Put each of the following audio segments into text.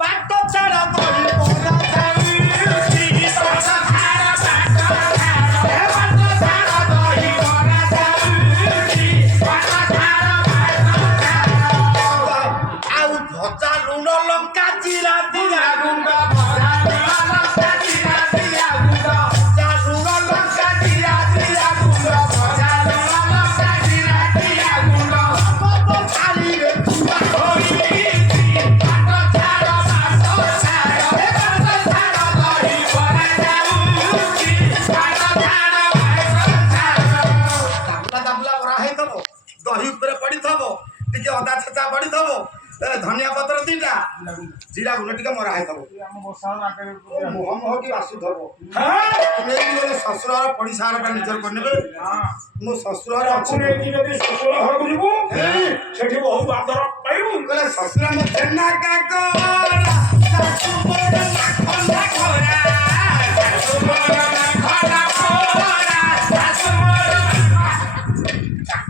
ବାଟ ଛାଡ଼ ଦହି ବରା ଯାଉଛି ବାଟ ଛାଡ଼ ହେ ବାଟ ଛାଡ଼ ଦହି ବରା ଯାଉଛି ବାଟ ଛାଡ଼ ଆଉ ଭଜା ଲୁଣ ଲଙ୍କା ଜିରା ଦିଆ ଗୁଣ୍ଡ ଭଜା ଲୁଣ ଲଙ୍କା ଜିରା ଦିଆ ଗୁଣ୍ଡ ଭଜା ଲୁଣ ଲଙ୍କା ଜିରା ଦିଆ ଗୁଣ୍ଡ ଭଜା ଲୁଣ ଲଙ୍କା ଜିରା ଦିଆ ଗୁଣ୍ଡ ବାଟ ଛାଡ଼ିରେ ତୁଆ ହୋଇଛି ବାଟ ଛାଡ଼ ହେ ବାଟ ଛାଡ଼ ଦହି ବରା ଯାଉଛି ବାଟ ଛାଡ଼ ଦାବଲା ବରା ହେଇଥିବ ଦହି ଉପରେ ପଡ଼ିଥିବ ଟିକେ ଅଦା ଛେଚା ପଡ଼ିଥିବ ଧନିଆ ପତ୍ର ଦିଟା ଜିରା ଗୁଣ୍ଡ ଟିକେ ମରା ହେଇଥିବ ମୁହଁ ମୁହଁ କି ବାସୁଥିବ ନେଇକି ଗଲେ ଶ୍ୱଶୁର ଘର ପଡ଼ିଶା ଘରଟା ନିଜର କରିନେବେ ମୋ ଶ୍ୱଶୁର ଘର ଅଛି ଯଦି ଶ୍ୱଶୁର ଘରକୁ ଯିବୁ ସେଠି ବହୁ ବାଦର ପାଇବୁ କହିଲେ ଶ୍ୱଶୁର ମୋ ଛେନା କାକରା ଶାଶୁ ମୋର ନାଖଣ୍ଡା ଖରା ଶାଶୁ ମୋର ନାଖଣ୍ଡା ଖରା ଶାଶୁ ମୋର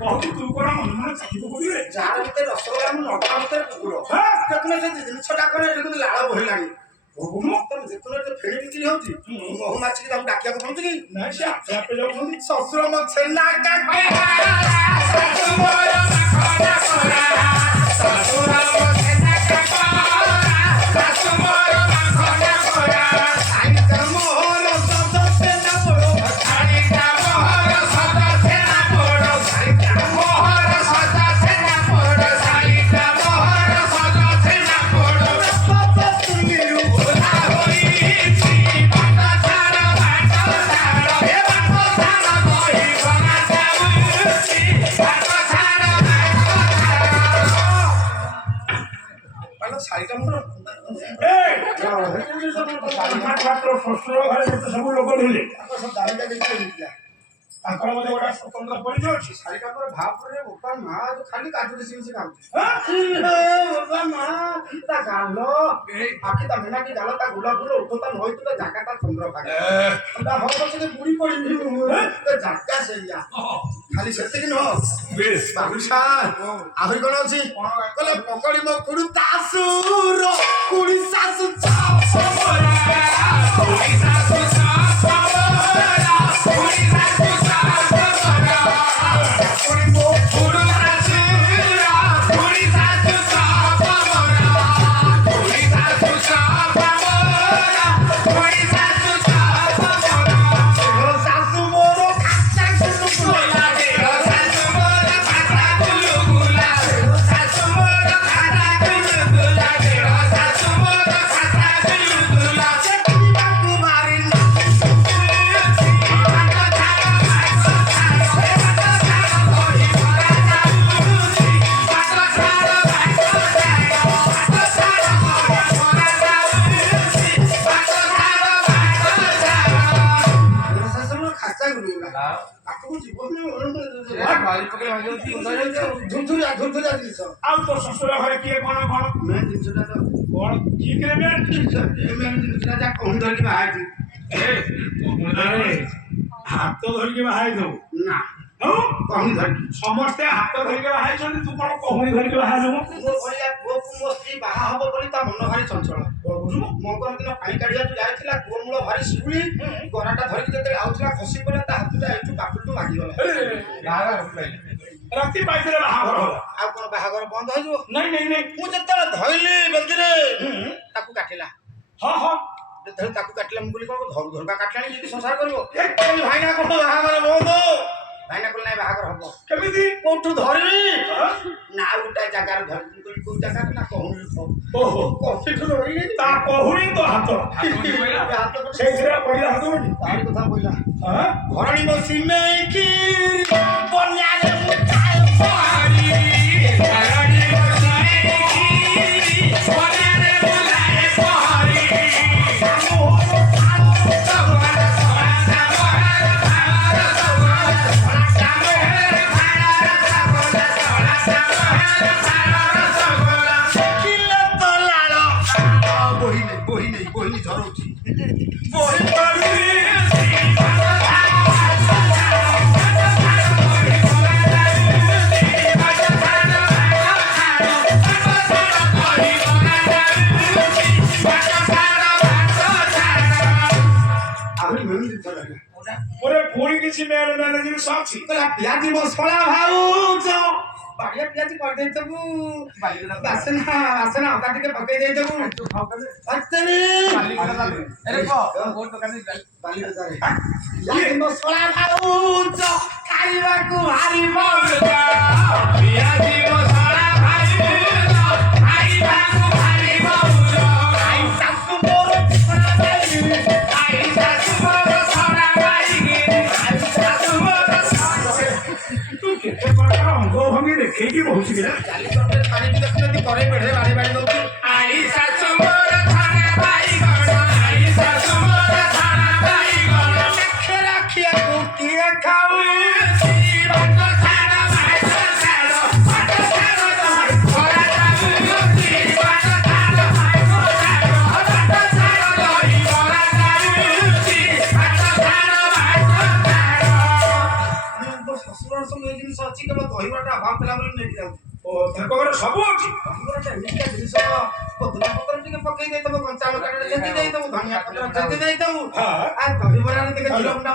କହୁଛୁ ତୁ କଣ ମନେ ମନେ ଚାକିରି କରିବେ ଯାହାର ଭିତରେ ରସଗୋଲା ମୁଁ ନଟା ଭିତରେ କୁକୁର ଦେଖୁନ ସେ ଜିନିଷଟା କରେ ଏଠି କିନ୍ତୁ ଲାଳ ବୋହିଲାଣି ତମେ ଦେଖୁନ ଏଠି ଫେଣି ବିକ୍ରି ହଉଛି ମହୁ ମାଛିକି ତାକୁ ଡାକିବାକୁ ପଡୁଛି କି ନାଇଁ ସେ ଆପେ ଆପେ ଯାଉଛନ୍ତି ଶ୍ୱଶୁର ମୋ ଛେନା କାକରା ଶାଶୁ ମୋର ନାଖଣ୍ଡା ଖରା ଶ୍ୱଶୁର ମୋ ଛେନା କାକରା ଶାଶୁ ମୋର ନାଖଣ୍ଡା ଖରା ସାଇଟା ମୋହର ସଦ ଛେନା ପୋଡ଼ ସାଇଟା ମୋହର ସଦ ଛେନା ପୋଡ଼ ସାଇଟା ମୋହର ସଦ ଛେନା ପୋଡ଼ ସାଇଟା ମୋହର ସଦ ଛେନା ପୋଡ଼ ସଦ ତୁଙ୍ଗିରୁ ଓଲା ହୋଇଛି ବାଟ ଛାଡ଼ ହେ ବାଟ ଛାଡ଼ ଦହି ବରା ଯାଉଛି ବାଟ ଛାଡ଼ ସାଇଟା ମୋର ଶ୍ୱଶୁର ଘରେ ଯେତେ ସବୁ ଲୋକ ଥିଲେ ସବୁ ଦାମିକା ଦେଖିଲେ ହେଇଥିଲା ତାଙ୍କର ମଧ୍ୟ ଗୋଟେ ସ୍ୱତନ୍ତ୍ର ପରିଚୟ ଅଛି ଶାଢ଼ୀଟା ମୋର ଭାବରେ ବୋପା ମା ଖାଲି କାଜୁ ସିଏ ଖାଉଛି ବୋପା ମା ତା ଗାଲ ଆଖି ତା ମେନାକି ଗାଲ ତା ଗୋଲାପର ଉଠ ତା ନଈ ତା ଜାଗା ତା ଚନ୍ଦ୍ରଭାଗା ତା ହବ ପଛକେ ବୁଡ଼ି ପଡ଼ିବି ତା ଜାଗା ସେଇଆ ଖାଲି ସେତିକି ନୁହଁ ବାବୁସା ଆହୁରି କ'ଣ ଅଛି କହିଲେ ପକଡ଼ି ମୋ କୁଡ଼ି ଶାଶୁର କୁଡ଼ି ଶାଶୁ କୁଡ଼ି ଶାଶୁ ଆଉ ତୋ ଶ୍ୱଶୁର ଘରେ କିଏ କଣ କଣ ମେନ୍ ଜିନିଷଟା ତ କଣ କିଏ କିରେ ମେନ୍ ଜିନିଷ ମେନ୍ ଜିନିଷଟା ଯାହା କହୁଁ ଧରିକି ବାହା ହେଇଛି ହାତ ଧରିକି ବାହା ହେଇଯାଉ ନା କହୁଣି ଧରିକି ସମସ୍ତେ ହାତ ଧରିକି ବାହା ହେଇଛନ୍ତି ତୁ କଣ କହୁଣି ଧରିକି ବାହା ହେବୁ ମୋ ଭଳିଆ ପୁଅକୁ ମୋ ସ୍ତ୍ରୀ ବାହା ହବ ବୋଲି ତା ମନ ଭାରି ଚଞ୍ଚଳ ମଙ୍ଗଳ ଦିନ ପାଣି କାଢିବାକୁ ଯାଇଥିଲା କୂଅ ମୂଳ ଭାରି ଶିଉଳି ଗରାଟା ଧରିକି ଯେତେବେଳେ ଆଉଥିଲା ଖସି ପଡ଼ିଲା ତା ହାତଟା ଏଇଠୁ ପାଖରୁ ମାଗିଗଲା ରାତି ପାଇଥିଲେ ବାହାଘର ହବ ଆଉ କଣ ବାହାଘର ବନ୍ଦ ହେଇଯିବ ନାଇଁ ନାଇଁ ନାଇଁ ମୁଁ ଯେତେବେଳେ ଧଇଲି ବେଦିରେ ତାକୁ କାଟିଲା ହଁ ହଁ ଯେତେବେଳେ ତାକୁ କାଟିଲା ମୁଁ କହିଲି କଣ ଧରୁ ଧରୁକା କାଟିଲାଣି ଯଦି ସଂସାର କରିବ ଭାଇନା କଣ ବାହାଘର ବନ୍ଦ ଭାଇନା କହିଲେ ନାଇଁ ବାହାଘର ହବ କେମିତି କୋଉଠୁ ଧରିବି ନା ଆଉ ଗୋଟେ ଜାଗାରେ ଧରିବି ମୁଁ କହିଲି କୋଉ ଜାଗାରେ ନା କହୁନି ଓହୋ କହୁଠୁ ଧରିଲି ତା କହୁଣି ତ ହାତ ସେଇଥିରେ ପଡ଼ିଲା ହାତ ତାରି କଥା କହିଲା ଘରଣୀ ମୋ ସିମେଇକି ବନ୍ୟାରେ ମୁଁ ଥାଏ ପହାଡ଼ି ଘରଣୀ ମୋ ସିମେଇକି ବନ୍ୟାରେ ବୁଲାଏ ପହାଡ଼ି ବୋହିନି ଝରଉଛି ବୋହି ପାରୁନି କିଛି ମେଳ ମେଳ ଜିନିଷ ଅଛି କହିଲା ପିଆଜି ମସଲା ଭାଉଜ ବାଡ଼ିଆ ପିଆଜି କରିଦେଇଥିବୁ ଆସେନା ଆସେନା ଅଦା ଟିକେ ପକେଇ ଦେଇଥିବୁ ପିଆଜି ମସଲା ଭାଉଜ ଖାଇବାକୁ ଭାରି ମଜା ପିଆଜି ମସଲା ଭାଉଜ ଖାଇବାକୁ ଭାରି ମଜା ଆଇ ଶାଶୁ ମୋର ଛଣା ବାଇଗି ଆଇ ଶାଶୁ ମୋର ଛଣା ବାଇଗି ଆଇ ଶାଶୁ ମୋର ତୁ କେତେ ପ୍ରକାର ଅଙ୍ଗ ଭଙ୍ଗି ଦେଖେଇକି ବହୁଛି କିରା ଚାଲି କଣ୍ଟେ ପାଣି ବି ଦେଖୁଛନ୍ତି କରେ ବେଢେ ବାଡ଼ି ବାଡ଼ି ଦଉଛି ଆଇ ଶାଶୁ ମୋର ଛଣା ବାଇଗଣ ଆଇ ଶାଶୁ ମୋର ଛଣା ବାଇଗଣ ଦେଖେ ରାଖିବାକୁ କିଏ ଖାଉଛି ଭାତ ଛାଡ଼ ଭାତ ଛାଡ଼ ଭାତ ଛାଡ଼ ଖରା ଯାଉଛି ଭାତ ଛାଡ଼ ଭାତ ଛାଡ଼ ଭାତ ଛାଡ଼ ଦହି ଖରା ଯାଉଛି ଭାତ ଛାଡ଼ ଭାତ ଛାଡ଼ ମୋ ଶ୍ୱଶୁର ସବୁ ଏଇ ଜିନିଷ ଅଛି କେବଳ ଦହିବରାଟା ଅଭାବ ଥିଲା ବୋଲି ନେଇକି ଯାଉଛି ଓ ତାଙ୍କ ଘରେ ସବୁ ଅଛି ଦହିବରାଟା ଏମିତିଆ ଜିନିଷ ପୋଦିନା ପତ୍ର ଟିକେ ପକେଇ ଦେଇଥିବ କଞ୍ଚା ଲଙ୍କାଟା ଛେଚି ଦେଇଥିବୁ ଧନିଆ ପତ୍ର ଛେଚି ଦେଇଥିବୁ ଆଉ ଦହିବରାରେ ଟିକେ ଜିରା ଗୁଣ୍ଡ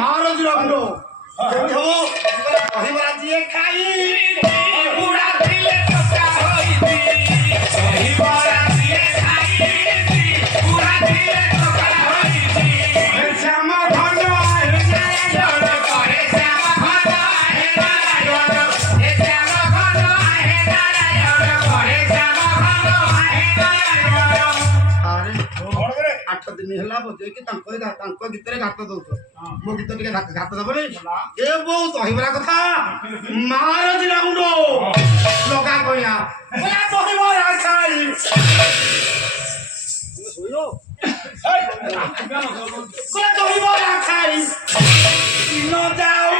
ମାର ଜିରା ଗୁଣ୍ଡ କେମିତି ହବ ଦହିବରା ଯିଏ ଖାଇ ବୁଢ଼ା ଥିଲେ ଟୋକା ହୋଇଛି ଦହିବରା ଯିଏ ଖାଇ ବୁଢ଼ା ଥିଲେ ଟୋକା ହୋଇଛି ଶ୍ୟାମ ଧନ ହେ ନାରାୟଣ କହେ ଶ୍ୟାମ ଧନ ହେ ନାରାୟଣ ହେ ଶ୍ୟାମ ଧନ ହେ ନାରାୟଣ କହେ ଶ୍ୟାମ ଧନ ହେ ନାରାୟଣ ଆରେ କଣ କରେ 8 ଦିନ ହେଲା ବଜେଇକି ତାଙ୍କ ଗୀତରେ ଘାତ ଦଉଛ ମୋ ଗୀତ ଟିକେ ଘାତ ଦବନି ଏ ବୋଉ ଦହିବରା କଥା ମାର ଜିରା ଗୁଣ୍ଡ ଲଗା କହିଆ ଦହିବରା ଖାଇ ଶୋଇବ ଦହିବରା ଖାଇ ଦିନ ଯାଉ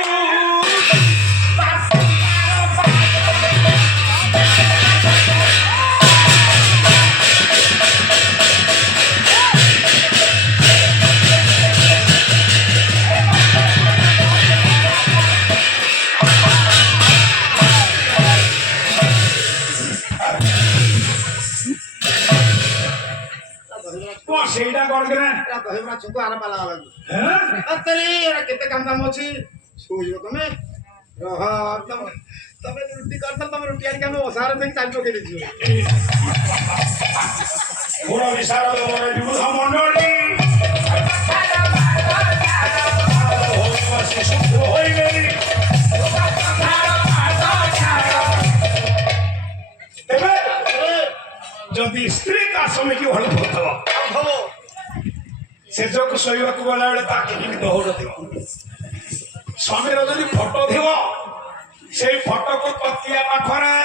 କଣ ସେଇଟା କଣ କରେ ଦହିବରା ଛୁଙ୍କୁ ଆର ପାଲା ଲାଗୁ ହେଁ କେତେ କାମ ଅଛି ଶୋଇବ ତମେ ରହ ତମେ ରୁଟି କରିଥାଅ ତମେ ରୁଟି ଆଣିକି ଆମେ ଓସାରେ ଦେଇକି ଚାଲି ପକେଇ ଦେଇଯିବ ଗୁଣ ବିଶାଳ ବିବୁଧ ମଣ୍ଡଳୀ ଶିଶୁ ହୋଇଗଲି ତେବେ ଯଦି ସ୍ତ୍ରୀ ତା ସ୍ୱାମୀକି ଭଲ ପାଉଥିବ ସେ ଯୋଉ ଶୋଇବାକୁ ଗଲାବେଳେ ତା କେମିତି ଦୌଡ଼ଥିବ ସ୍ୱାମୀର ଯଦି ଫଟୋ ଥିବ ସେଇ ଫଟୋକୁ ତକିଆ ପାଖରେ